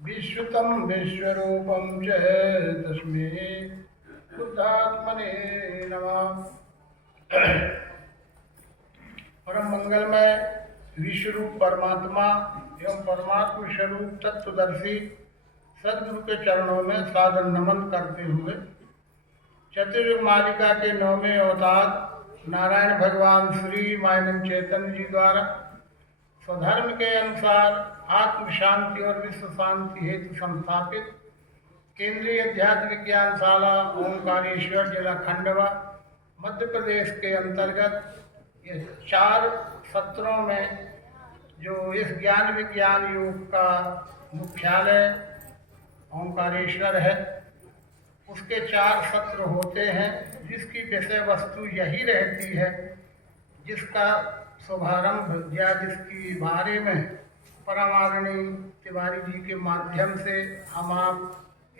विश्रुतं विश्वरूपं च तस्मै शुद्धात्मने नमः। परम मंगलमय विश्वरूप परमात्मा एवं परमात्मा स्वरूप तत्वदर्शी सदगुरु के चरणों में सादर नमन करते हुए चतुर्युग मालिका के 9वें अवतार नारायण भगवान श्री मायनम चैतन्य जी द्वारा स्वधर्म के अनुसार आत्म शांति और विश्व शांति हेतु संस्थापित केंद्रीय अध्यात्म विज्ञानशाला ओंकारेश्वर जिला खंडवा मध्य प्रदेश के अंतर्गत ये 4 सत्रों में जो इस ज्ञान विज्ञान योग का मुख्यालय ओंकारेश्वर है, उसके 4 सत्र होते हैं, जिसकी विषय वस्तु यही रहती है, जिसका शुभारंभ या जिसकी बारे में परमागणी तिवारी जी के माध्यम से हम आप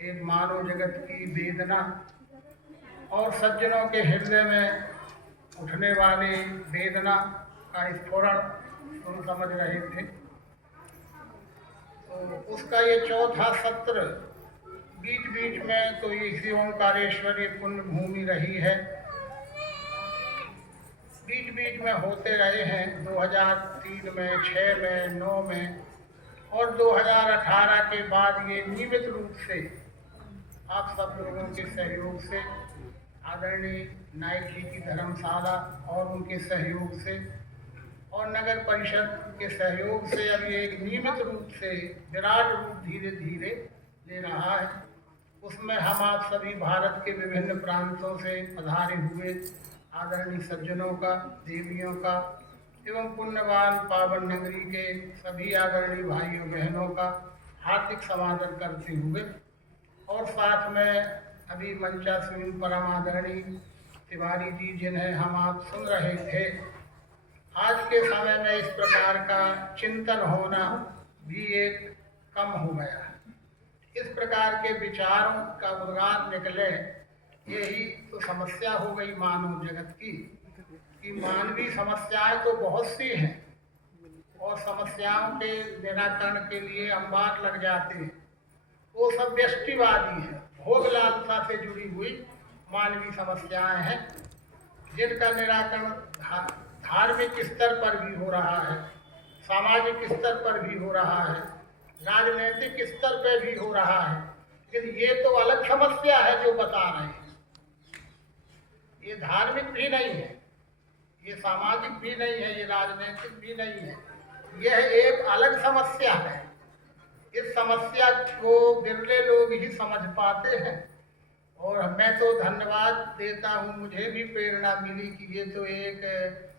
एक मानव जगत की वेदना और सज्जनों के हृदय में उठने वाली वेदना का स्फुरण सुन समझ रहे थे। तो उसका ये 4था सत्र बीच बीच में तो इसी ओंकारेश्वरी पुण्य भूमि रही है, बीच बीच में होते रहे हैं 2003 में, 6 में, 9 में और 2018 के बाद ये नियमित रूप से आप सब लोगों के सहयोग से आदरणीय नायक जी की धर्मशाला और उनके सहयोग से और नगर परिषद के सहयोग से अब ये एक नियमित रूप से विराट रूप धीरे धीरे ले रहा है। उसमें हम आप सभी भारत के विभिन्न प्रांतों से पधारे हुए आदरणीय सज्जनों का, देवियों का एवं पुण्यवान पावन नगरी के सभी आदरणीय भाइयों बहनों का हार्दिक समादर करते हुए और साथ में अभी मंचासीन परम आदरणीय तिवारी जी जिन्हें हम आप सुन रहे थे, आज के समय में इस प्रकार का चिंतन होना भी एक कम हो गया है। इस प्रकार के विचारों का उद्गार निकले, यही तो समस्या हो गई मानव जगत की कि मानवीय समस्याएं तो बहुत सी हैं और समस्याओं के निराकरण के लिए अंबार लग जाते हैं। वो सब व्यष्टिवादी है, भोग लालसा से जुड़ी हुई मानवीय समस्याएं हैं, जिनका निराकरण धार्मिक स्तर पर भी हो रहा है, सामाजिक स्तर पर भी हो रहा है, राजनीतिक स्तर पर भी हो रहा है। लेकिन ये तो अलग समस्या है जो बता रहे हैं। ये धार्मिक भी नहीं है, ये सामाजिक भी नहीं है, ये राजनीतिक भी नहीं है, यह एक अलग समस्या है। इस समस्या को बिरले लोग ही समझ पाते हैं और मैं तो धन्यवाद देता हूँ, मुझे भी प्रेरणा मिली कि ये तो एक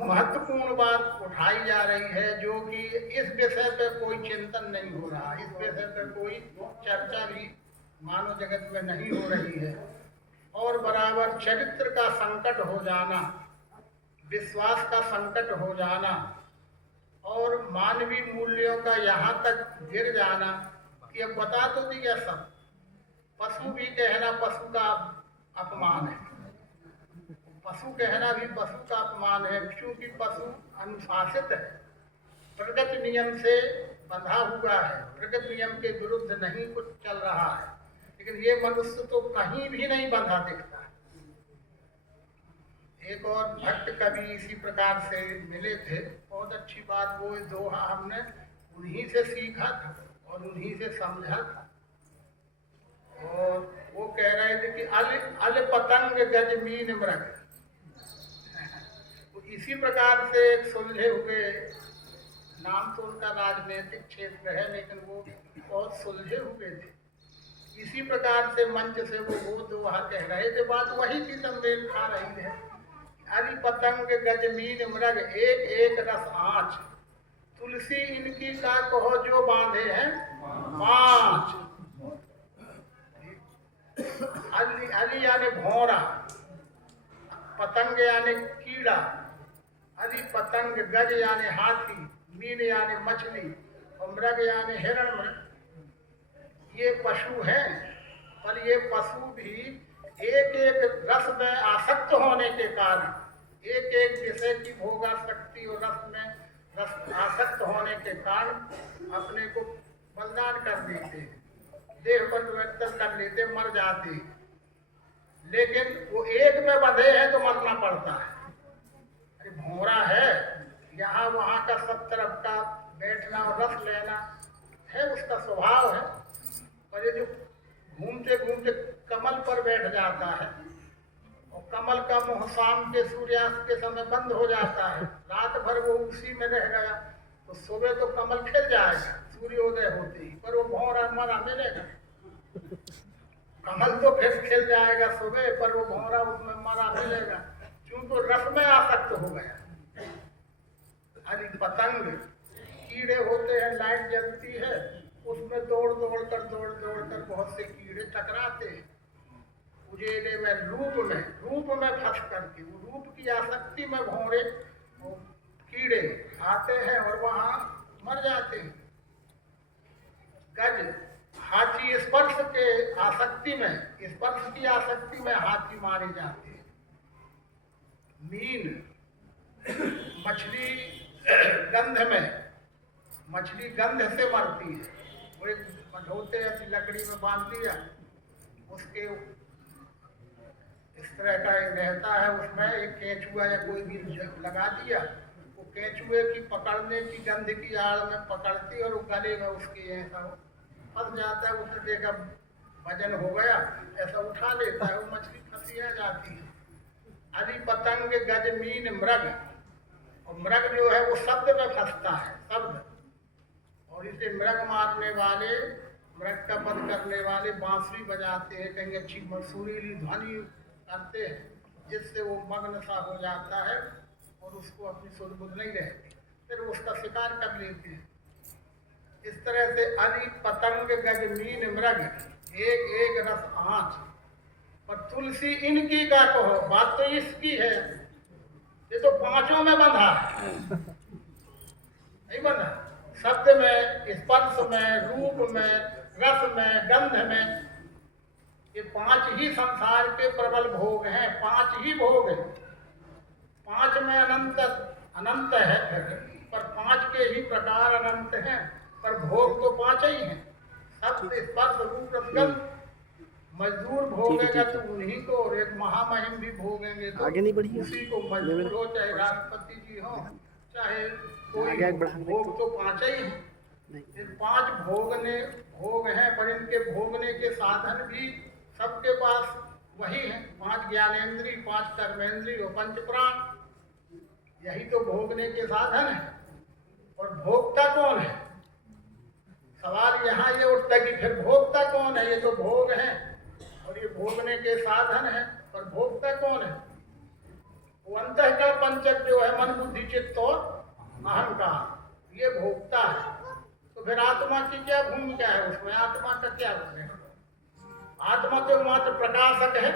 महत्वपूर्ण बात उठाई जा रही है, जो कि इस विषय पर कोई चिंतन नहीं हो रहा, इस विषय पर कोई चर्चा भी मानव जगत में नहीं हो रही है। और बराबर चरित्र का संकट हो जाना, विश्वास का संकट हो जाना और मानवीय मूल्यों का यहाँ तक गिर जाना कि अब बता तो दिया सब, पशु भी कहना पशु का अपमान है, पशु कहना भी पशु का अपमान है, क्योंकि पशु अनुशासित है, प्रगति नियम से बंधा हुआ है, प्रगति नियम के विरुद्ध नहीं कुछ चल रहा है। लेकिन ये मनुष्य तो कहीं भी नहीं बंधा दिखता। एक और भक्त कवि इसी प्रकार से मिले थे, बहुत अच्छी बात, वो दोहा हमने उन्हीं से सीखा था और उन्हीं से समझा था। और वो कह रहे थे कि अल पतंग गज मीन मृग। तो इसी प्रकार से सुलझे हुए, नाम तो उनका राजनीतिक क्षेत्र है लेकिन वो बहुत सुलझे हुए थे। इसी प्रकार से मंच से वो दोहा कह रहे थे, बात वही की संदेश खा रही है। अरि पतंग गजमीन मृग एक एक रस आँच, तुलसी इनकी का कहो जो बांधे हैं 5। अली यानी भौरा, पतंग यानी कीड़ा, अरि पतंग गज यानी हाथी, मीन यानी मछली और मृग यानी हिरण मृग। ये पशु हैं, पर ये पशु भी एक एक रस में आसक्त होने के कारण, एक एक विषय की भोगासक्ति और रस में रस आसक्त होने के कारण अपने को बलिदान कर देते, देह परिवर्तन कर लेते, मर जाते। लेकिन वो एक में बंधे हैं तो मरना पड़ता है। अरे भौरा है, यहाँ वहाँ का सब तरफ का बैठना और रस लेना है, उसका स्वभाव है। पर ये जो घूमते घूमते कमल पर बैठ जाता है और कमल का मुंह शाम के सूर्यास्त के समय बंद हो जाता है, रात भर वो उसी में रह गया, तो सुबह तो कमल खिल जाएगा सूर्योदय होते ही, पर वो भौरा मरा मिलेगा। कमल तो फिर खिल जाएगा सुबह, पर वो भौरा उसमें मरा मिलेगा, क्योंकि रस में आसक्त हो गया। अरे पतंग कीड़े होते हैं, लाइट जलती है, उसमें दौड़ दौड़ कर बहुत से कीड़े टकराते हैं। उजेले में रूप में फंस करके वो रूप की आसक्ति में भौरे कीड़े आते हैं और वहां मर जाते हैं। गज हाथी स्पर्श के आसक्ति में, स्पर्श की आसक्ति में हाथी मारे जाते हैं। मीन मछली गंध में, मछली गंध से मरती है। वो एक होते ऐसी लकड़ी में बांध दिया, उसके इस तरह का रहता है, उसमें एक केंचुआ या कोई भी लगा दिया, वो केंचुए की पकड़ने की गंध की आड़ में पकड़ती और वो गले में उसके ऐसा फंस जाता है। उसे देखा वजन हो गया, ऐसा उठा लेता है, वो मछली फंसी आ जाती है। अली पतंग गज मीन मृग, और मृग जो है वो शब्द में फंसता है, शब्द। और इसे मृग मारने वाले, मृग का वध करने वाले बांसुरी बजाते हैं, कहीं अच्छी सुरीली ध्वनि करते हैं, जिससे वो मग्न सा हो जाता है और उसको अपनी सुध बुध नहीं रहती, फिर उसका शिकार कर लेते हैं। इस तरह से अली पतंग गज मीन मृग एक एक रस आँच, पर तुलसी इनकी का कहो, बात तो इसकी है, ये तो पांचों में बंधा है, नहीं बंधा। शब्द में, स्पर्श में, रूप में, रस में, गंध में, ये पांच ही संसार के प्रबल भोग हैं, पांच ही भोग हैं। पांच में अनंत है, पर पांच के ही प्रकार अनंत हैं, पर भोग तो पांच ही हैं। शब्द स्पर्श रूप रस गंध। मजदूर भोगेगा तो उन्हीं को, और एक महामहिम भी भोगेंगे तो आगे नहीं बढ़िए, उसी को। मजदूर हो चाहे राष्ट्रपति जी हो, चाहे कोई, भोग तो पांच ही हैं। पांच भोग हैं, पर इनके भोगने के साधन भी सबके पास वही हैं। पांच ज्ञानेंद्री, पांच कर्मेंद्री और पंच प्राण, यही तो भोगने के साधन है। और भोगता कौन है? सवाल यहाँ ये उठता कि फिर भोगता कौन है? ये तो भोग है और ये भोगने के साधन है, पर भोगता कौन है? वो अंतः का पंचक जो है, मन बुद्धि चित्त और अहंकार, ये भोगता है। तो फिर आत्मा की क्या भूमिका है उसमें? आत्मा का क्या रोल है? आत्मा तो मात्र प्रकाशक है।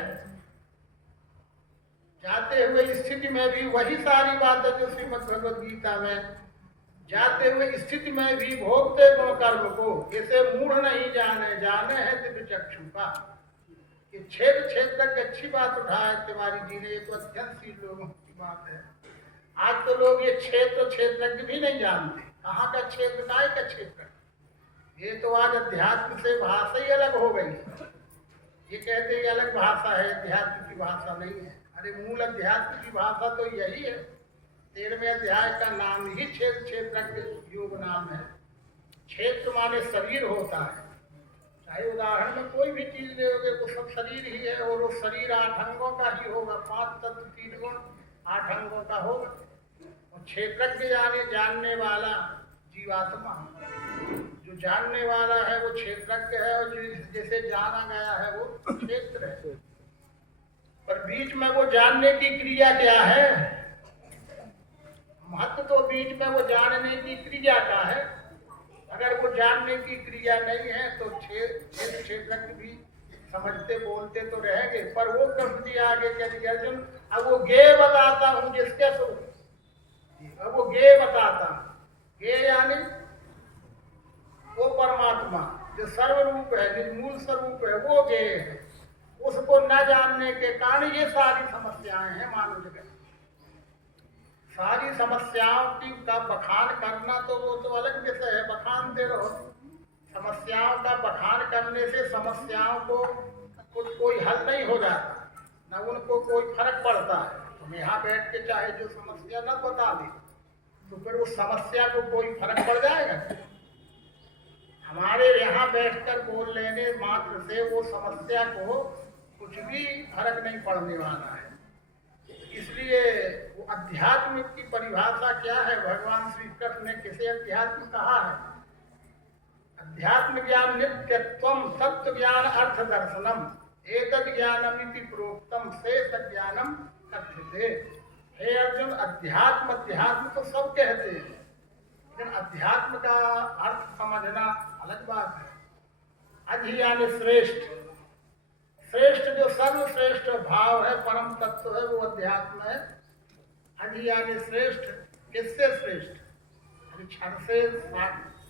जाते हुए स्थिति में भी वही सारी बातें जो श्रीमद् भगवद गीता में, जाते हुए स्थिति में भी भोगते गुण कर्म को, इसे मूढ़ नहीं जाने, जाने है दिव्य चक्षु का। ये क्षेत्र की अच्छी बात उठाए तिवारी जी ने, ये तो अध्ययनशील लोगों की बात है। आज तो लोग ये क्षेत्र भी नहीं जानते, कहाँ का क्षेत्र, काय का क्षेत्र। ये तो आज अध्यात्म से भाषा ही अलग हो गई। ये कहते हैं अलग भाषा है, अध्यात्म की भाषा नहीं है। अरे मूल अध्यात्म की भाषा तो यही है। 13वें अध्याय का नाम ही क्षेत्र योग नाम है। क्षेत्र माने शरीर होता है। चाहे उदाहरण में कोई भी चीज लेोगे तो सब शरीर ही है, और वो शरीर 8 अंगों का ही होगा। 5 तत्व 3 गुण 8 अंगों का होगा। और क्षेत्रज्ञ जानने वाला जीवात्मा, जो जानने वाला है वो क्षेत्रज्ञ है, और जिसे जाना गया है वो क्षेत्र है। पर बीच में वो जानने की क्रिया क्या है? महत्व तो बीच में वो जानने की क्रिया का है। अगर वो जानने की क्रिया नहीं है तो क्षेत्रज्ञ भी समझते बोलते तो रहेंगे। पर वो कृष्ण जी आगे चल गए, अर्जुन अब वो गे बताता हूँ जिसके सो, अब वो गे बताता हूँ। गे यानी वो परमात्मा जो सर्वरूप है, निर्मूल स्वरूप है, वो गे है। उसको न जानने के कारण ये सारी समस्याएं हैं मानव जगत। सारी समस्याओं की का बखान करना तो वो तो अलग विषय है, बखानते रहो। समस्याओं का बखान करने से समस्याओं को कुछ कोई हल नहीं हो जाता, न उनको कोई फर्क पड़ता है। तुम यहाँ बैठ के चाहे जो समस्या न बता दे तो फिर उस समस्या को कोई फर्क पड़ जाएगा? हमारे यहाँ बैठकर बोल लेने मात्र से वो समस्या को कुछ भी फर्क नहीं पड़ने वाला है। इसलिए वो अध्यात्म की परिभाषा क्या है? भगवान श्री कृष्ण ने किसे अध्यात्म कहा है? अध्यात्म ज्ञान नित्यत्वम सत्य ज्ञान अर्थ दर्शनम एतद् ज्ञानमिति प्रोक्तम शेष ज्ञानम कथ्यते। हे अर्जुन, अध्यात्म अध्यात्म तो सब कहते हैं, लेकिन अध्यात्म का अर्थ समझना अलग बात है। अधि यानी श्रेष्ठ, श्रेष्ठ जो सर्वश्रेष्ठ भाव है, परम तत्व है, वो अध्यात्म है। अधि यानी श्रेष्ठ, किससे श्रेष्ठ? क्षर से,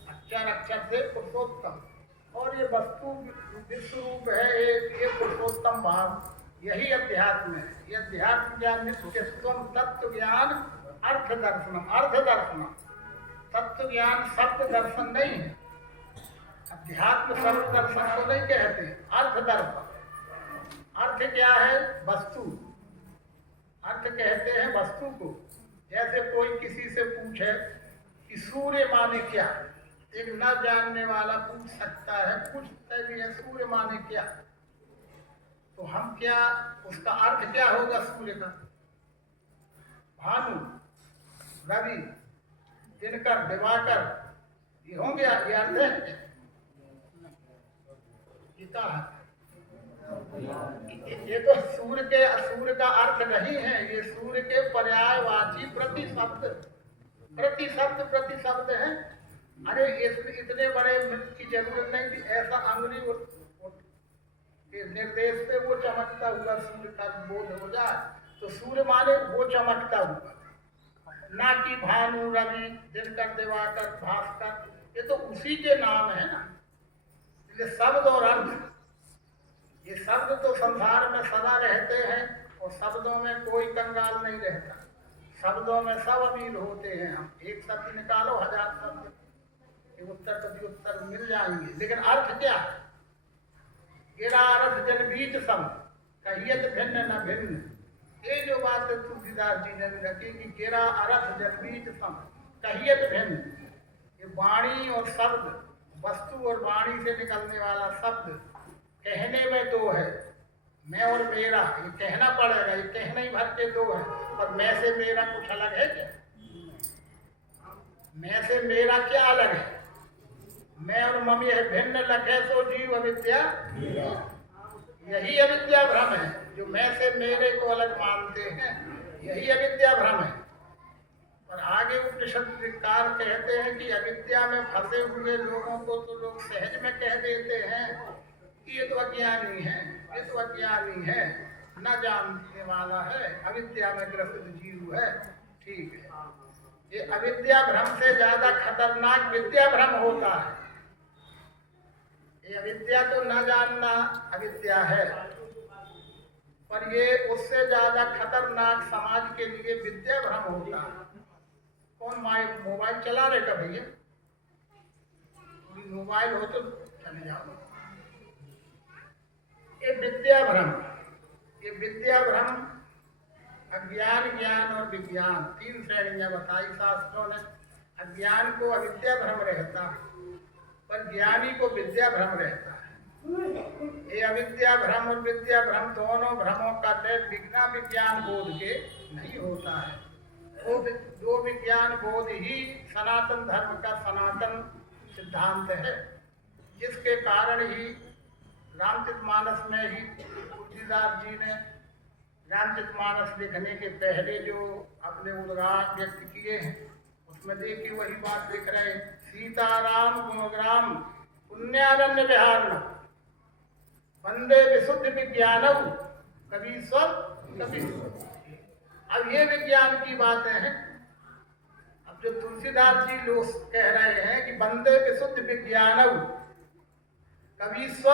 अक्षर अक्षर से पुरुषोत्तम, और ये वस्तु विश्व रूप है, ये पुरुषोत्तम भाव, यही अध्यात्म है। ये अध्यात्म ज्ञान नित्यत्वम तत्व ज्ञान अर्थ दर्शनम। अर्थ दर्शनम, तत्व ज्ञान शब्द दर्शन नहीं है। अध्यात्म शब्द दर्शन को नहीं कहते, अर्थ दर्शन। अर्थ क्या है? वस्तु। अर्थ कहते हैं वस्तु को। जैसे कोई किसी से पूछे कि सूर्य माने क्या, एक न जानने वाला पूछ सकता है, पूछते भी है सूर्य माने क्या, तो हम क्या, उसका अर्थ क्या होगा सूर्य का? भानु, रवि, दिनकर, दिवाकर, ये होंगे, ये अर्थ है। गीता है, ये तो सूर्य का अर्थ नहीं है, ये सूर्य के पर्यायवाची प्रतिशब्द प्रतिशब्द है। अरे इतने बड़े मिनट की जरूरत नहीं थी, ऐसा अंगुली के निर्देश से वो चमकता हुआ सूर्य का बोध हो जाए, तो सूर्य माने वो चमकता हुआ, ना कि भानु, रवि, दिनकर, दिवाकर, भास्कर, ये तो उसी के नाम है ना। ये शब्द और अर्थ, ये शब्द तो संसार में सदा रहते हैं, और शब्दों में कोई कंगाल नहीं रहता। शब्दों में सब अमीर होते हैं। हम एक शब्द निकालो, 1000 शब्द उत्तर प्रत्युत्तर मिल जाएंगे, लेकिन अर्थ क्या? गिरा अर्थ जन बीच सम कहियत भिन्न न भिन्न। ये जो बात तुलसीदास जी ने भी रखी कि गिरा अर्थ जन बीच सम कहियत भिन्न, ये वाणी और शब्द, वस्तु और वाणी से निकलने वाला शब्द कहने में दो है, मैं और मेरा, ये कहना पड़ेगा, ये कहने ही भर के दो है, और मैं से मेरा कुछ अलग है क्या? मैं से मेरा क्या अलग है? मैं और मम्मी है भिन्न लखे सो जीव अविद्या, यही अविद्या भ्रम है। जो मैं से मेरे को अलग मानते हैं, यही अविद्या भ्रम है। और आगे उपनिषदकार कहते हैं कि अविद्या में फंसे हुए लोगों को तो लोग सहज में कह देते हैं कि ये तो अज्ञानी है, ये तो अज्ञानी है, न जानने वाला है, अविद्या में ग्रसित जीव है। ठीक है, ये अविद्या भ्रम से ज्यादा खतरनाक विद्या भ्रम होता है। ये अविद्या तो न जानना अविद्या है, पर ये उससे ज्यादा खतरनाक समाज के लिए विद्या भ्रम होता है। कौन मोबाइल चला रहे का भैया? मोबाइल हो तो चले जाओ। ये विद्या भ्रम, ये विद्या भ्रम, अज्ञान, ज्ञान और विज्ञान, 3 श्रेणियां बताई शास्त्रों ने। अज्ञान को अविद्या भ्रम रहता है, पर ज्ञानी को विद्या भ्रम रहता है। ये अविद्या भ्रम और विद्या भ्रम दोनों भ्रमों का लय बिना विज्ञान बोध के नहीं होता है। वो विज्ञान बोध ही सनातन धर्म का सनातन सिद्धांत है, जिसके कारण ही रामचरितमानस में ही तुलसीदास जी ने रामचरितमानस लिखने के पहले जो अपने उद्गार व्यक्त किए हैं, उसमें देखिए वही बात लिख रहे हैं। सीताराम गुणग्राम पुण्यारण्य विहारण वंदे विशुद्ध विज्ञानम कभी स्व कभी। अब ये विज्ञान की बातें हैं। अब जो तुलसीदास जी लोग कह रहे हैं कि वंदे विशुद्ध विज्ञानम, कवि स्व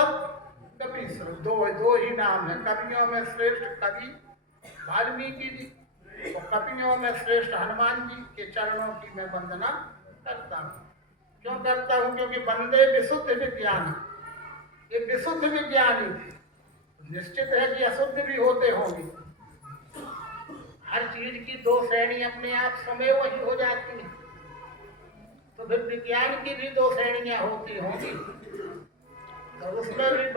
कवि स्व, दो ही नाम है। कवियों में श्रेष्ठ कवि वाल्मीकि जी, तो कपियों में श्रेष्ठ हनुमान जी के चरणों की मैं वंदना करता हूँ। क्यों करता हूँ? क्योंकि बंदे विशुद्ध विज्ञानी, ये विशुद्ध विज्ञानी थे। निश्चित है कि अशुद्ध भी होते होंगे। हर चीज की दो श्रेणी अपने आप समय वही हो जाती है, तो फिर विज्ञान की भी दो श्रेणियां होती होंगी, तो उसमें भी